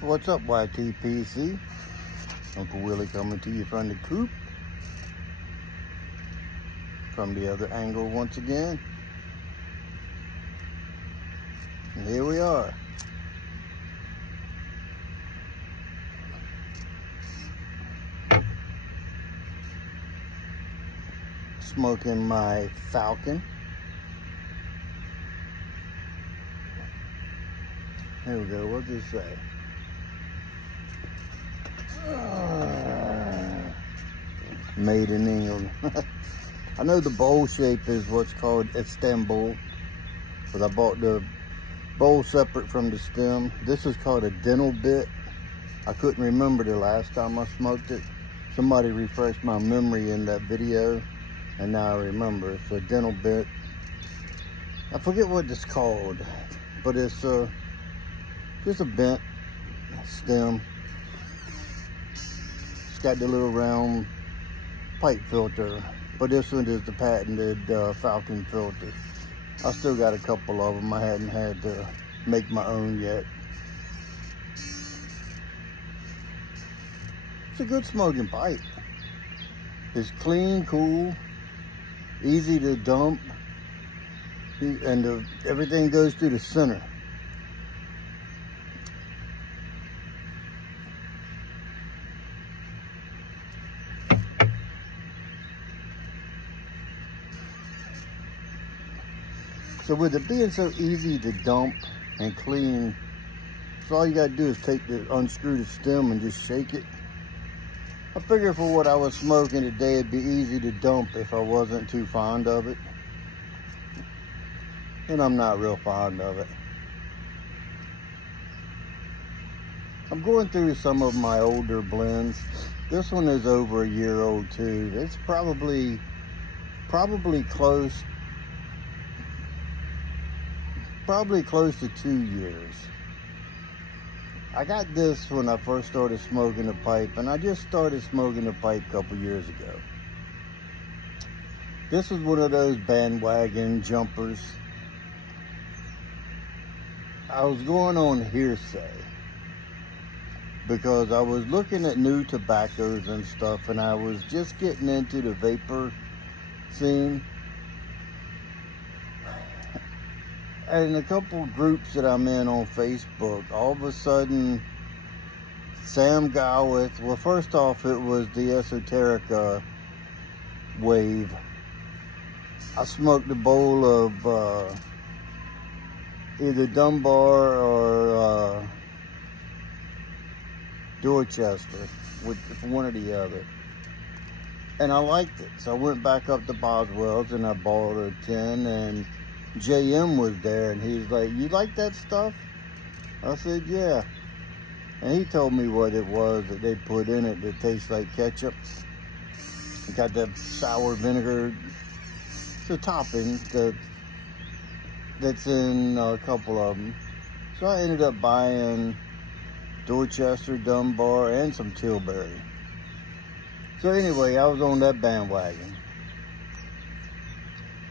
What's up, YTPC? Uncle Willie coming to you from the coop. From the other angle once again. And here we are. Smoking my Falcon. Here we go, what does it say? Made in England. I know the bowl shape is what's called Istanbul, but I bought the bowl separate from the stem. This is called a dental bit. I couldn't remember the last time I smoked it. Somebody refreshed my memory in that video, and now I remember. It's a dental bit. I forget what it's called, but it's just a bent stem. It's got the little round pipe filter, but this one is the patented Falcon filter. I still got a couple of them. I hadn't had to make my own yet. It's a good smoking pipe. It's clean, cool, easy to dump, and everything goes through the center. So with it being so easy to dump and clean, so all you gotta do is unscrew the stem and just shake it. I figured for what I was smoking today, it'd be easy to dump if I wasn't too fond of it. And I'm not real fond of it. I'm going through some of my older blends. This one is over a year old too. It's probably close to 2 years. I got this when I first started smoking the pipe, and I just started smoking the pipe a couple years ago. This was one of those bandwagon jumpers. I was going on hearsay because I was looking at new tobaccos and stuff, and I was just getting into the vapor scene. And a couple groups that I'm in on Facebook, all of a sudden, Sam Gowith, well, first off, it was the Esoterica wave. I smoked a bowl of either Dunbar or Dorchester, with one or the other. And I liked it, so I went back up to Boswell's and I bought a 10, and JM was there, and he's like, "You like that stuff?" I said, "Yeah." And he told me what it was that they put in it that tastes like ketchup. It got that sour vinegar. It's a topping that's in a couple of them. So I ended up buying Dorchester, Dunbar, and some Tilbury. So anyway, I was on that bandwagon.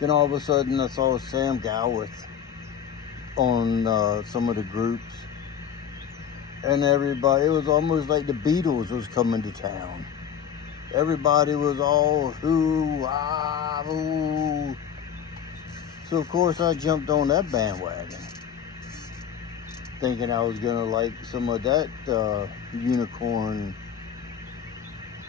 Then all of a sudden I saw Sam Gowith on some of the groups, and everybody, it was almost like the Beatles was coming to town. Everybody was all hoo, ah, ooh. So of course I jumped on that bandwagon, thinking I was gonna like some of that unicorn.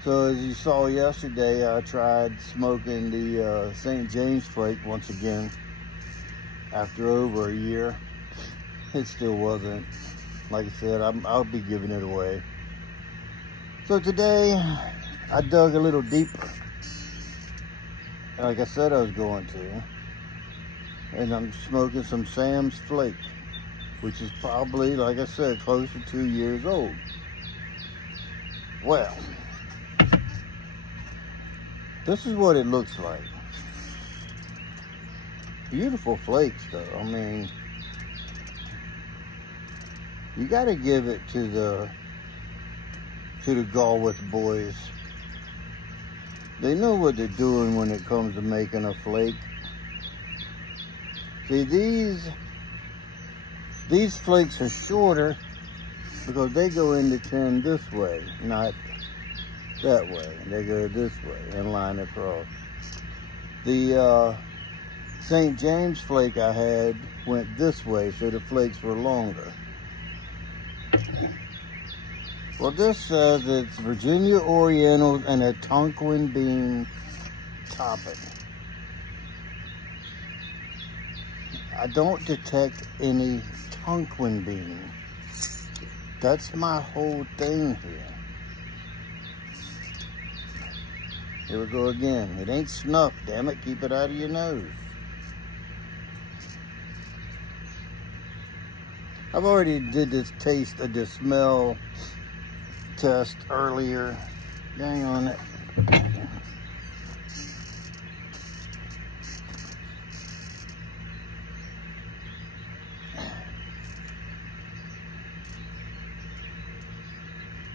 So as you saw yesterday, I tried smoking the St. James Flake once again after over a year. It still wasn't. Like I said, I'll be giving it away. So today, I dug a little deeper, like I said I was going to. And I'm smoking some Sam's Flake, which is probably, like I said, close to 2 years old. Well, this is what it looks like. Beautiful flakes though. I mean, you gotta give it to the Gowith boys. They know what they're doing when it comes to making a flake. See, these flakes are shorter because they go into 10 this way, not that way. They go this way and line across. The St. James flake I had went this way, so the flakes were longer. Well, this says it's Virginia Orientals and a Tonquin bean topping. I don't detect any Tonquin bean. That's my whole thing here. Here we go again. It ain't snuff, damn it. Keep it out of your nose. I've already did this taste of the smell test earlier. Dang on it.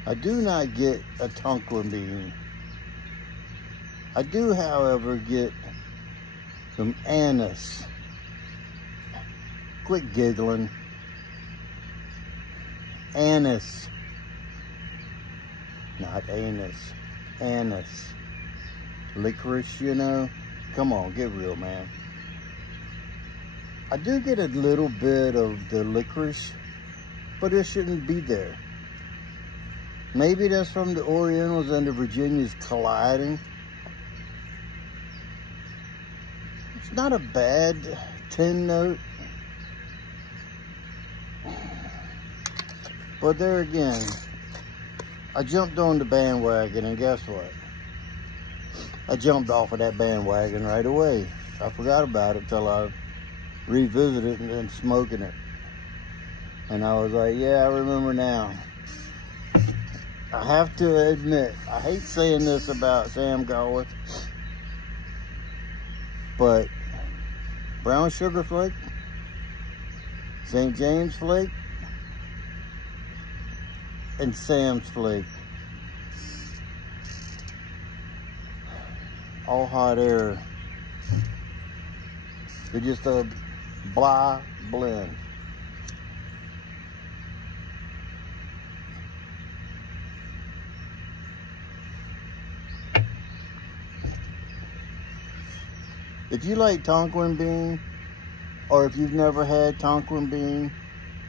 I do not get a Tonquin bean. I do, however, get some anise. Quit giggling. Anise. Not anus. Anise. Licorice, you know? Come on, get real, man. I do get a little bit of the licorice, but it shouldn't be there. Maybe that's from the Orientals and the Virginias colliding. It's not a bad 10 note. But there again, I jumped on the bandwagon, and guess what? I jumped off of that bandwagon right away. I forgot about it till I revisited it and smoking it. And I was like, yeah, I remember now. I have to admit, I hate saying this about Sam Galwith, but brown sugar flake, St. James flake, and Sam's flake, all hot air. They're just a blah blend. If you like Tonquin bean, or if you've never had Tonquin bean,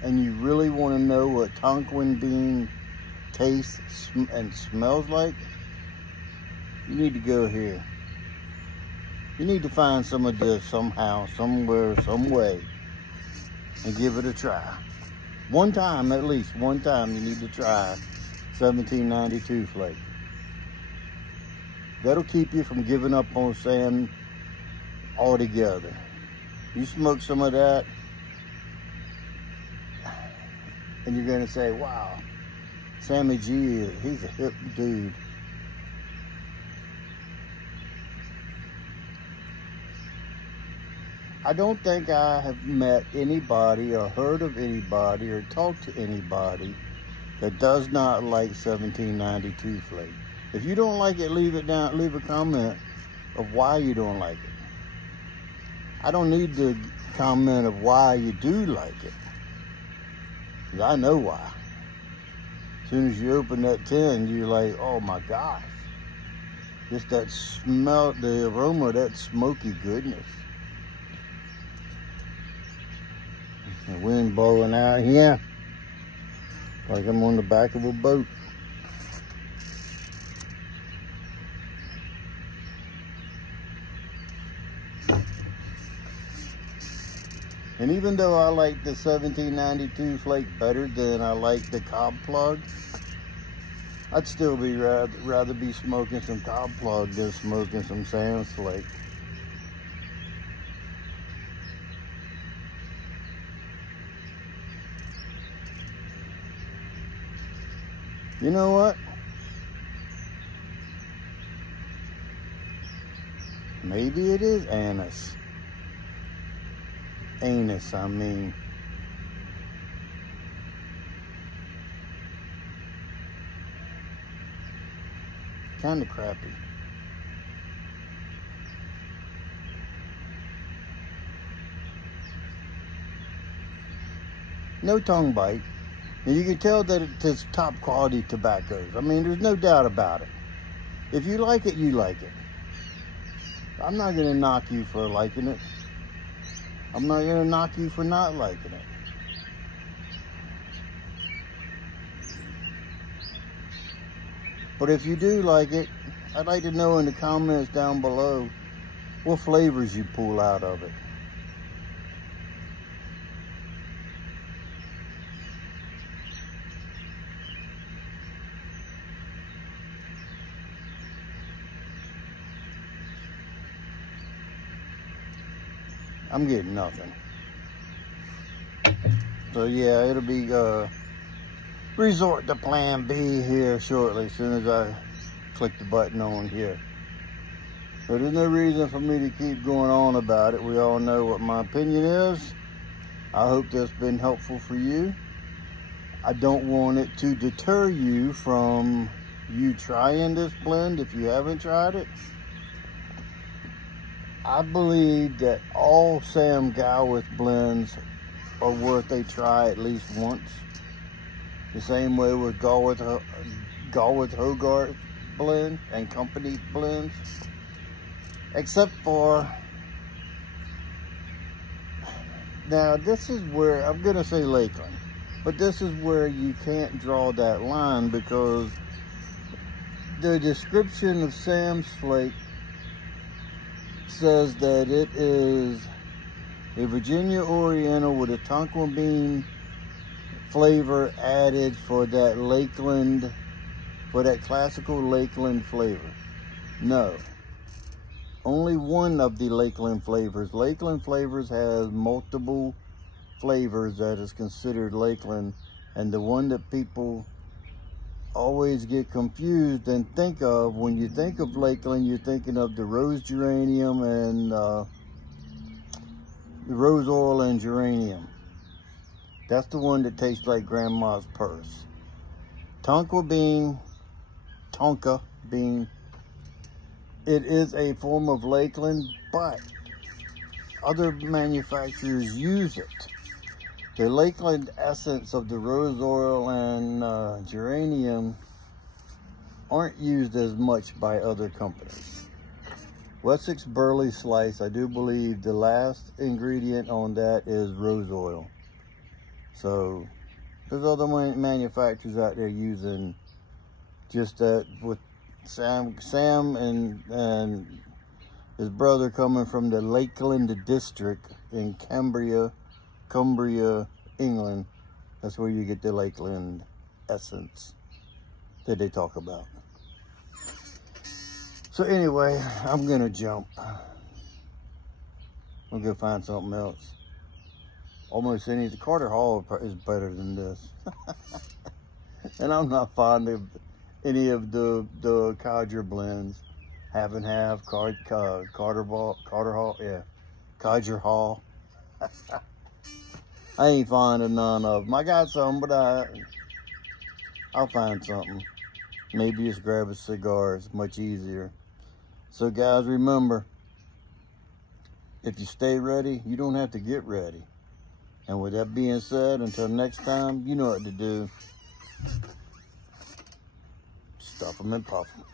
and you really want to know what Tonquin bean tastes and smells like, you need to go here. You need to find some of this somehow, somewhere, some way, and give it a try. One time, at least one time, you need to try 1792 flake. That'll keep you from giving up on Sam altogether. You smoke some of that, and you're gonna say, wow, Sammy G, he's a hip dude. I don't think I have met anybody or heard of anybody or talked to anybody that does not like 1792 flake. If you don't like it, leave it down, leave a comment of why you don't like it. I don't need the comment of why you do like it, because I know why. As soon as you open that tin, you're like, oh my gosh. Just that smell, the aroma, that smoky goodness. The wind blowing out here, like I'm on the back of a boat. And even though I like the 1792 flake better than I like the cob plug, I'd still be rather be smoking some cob plug than smoking some Sam's flake. You know what? Maybe it is anise. Anus, I mean. Kind of crappy. No tongue bite. And you can tell that it's top quality tobaccos. I mean, there's no doubt about it. If you like it, you like it. I'm not going to knock you for liking it. I'm not going to knock you for not liking it. But if you do like it, I'd like to know in the comments down below what flavors you pull out of it. I'm getting nothing. So yeah, it'll be resort to plan B here shortly, as soon as I click the button on here. So there's no reason for me to keep going on about it. We all know what my opinion is. I hope that's been helpful for you. I don't want it to deter you from you trying this blend if you haven't tried it. I believe that all Sam Gowith blends are worth a try at least once. The same way with Gowith Hogarth blend and company blends. Except for, now this is where, I'm gonna say Lakeland, but this is where you can't draw that line, because the description of Sam's Flake says that it is a Virginia Oriental with a tonka bean flavor added for that Lakeland, for that classical Lakeland flavor. No, only one of the Lakeland flavors. Lakeland flavors has multiple flavors that is considered Lakeland, and the one that people always get confused and think of when you think of Lakeland, you're thinking of the rose geranium and the rose oil and geranium. That's the one that tastes like grandma's purse. Tonka bean, it is a form of Lakeland, but other manufacturers use it. The Lakeland essence of the rose oil and geranium aren't used as much by other companies. Wessex Burley Slice, I do believe the last ingredient on that is rose oil. So there's other manufacturers out there using just that. With Sam and his brother coming from the Lakeland district in Cumbria, England. That's where you get the Lakeland essence that they talk about. So anyway, I'm gonna jump. I'm gonna find something else. Almost any, the Carter Hall is better than this. And I'm not fond of any of the Codger blends. Half and half, Carter Hall, yeah, Codger Hall. I ain't fond of none of them. I got some, but I'll find something. Maybe just grab a cigar. It's much easier. So guys, remember, if you stay ready, you don't have to get ready. And with that being said, until next time, you know what to do. Stuff them and puff them.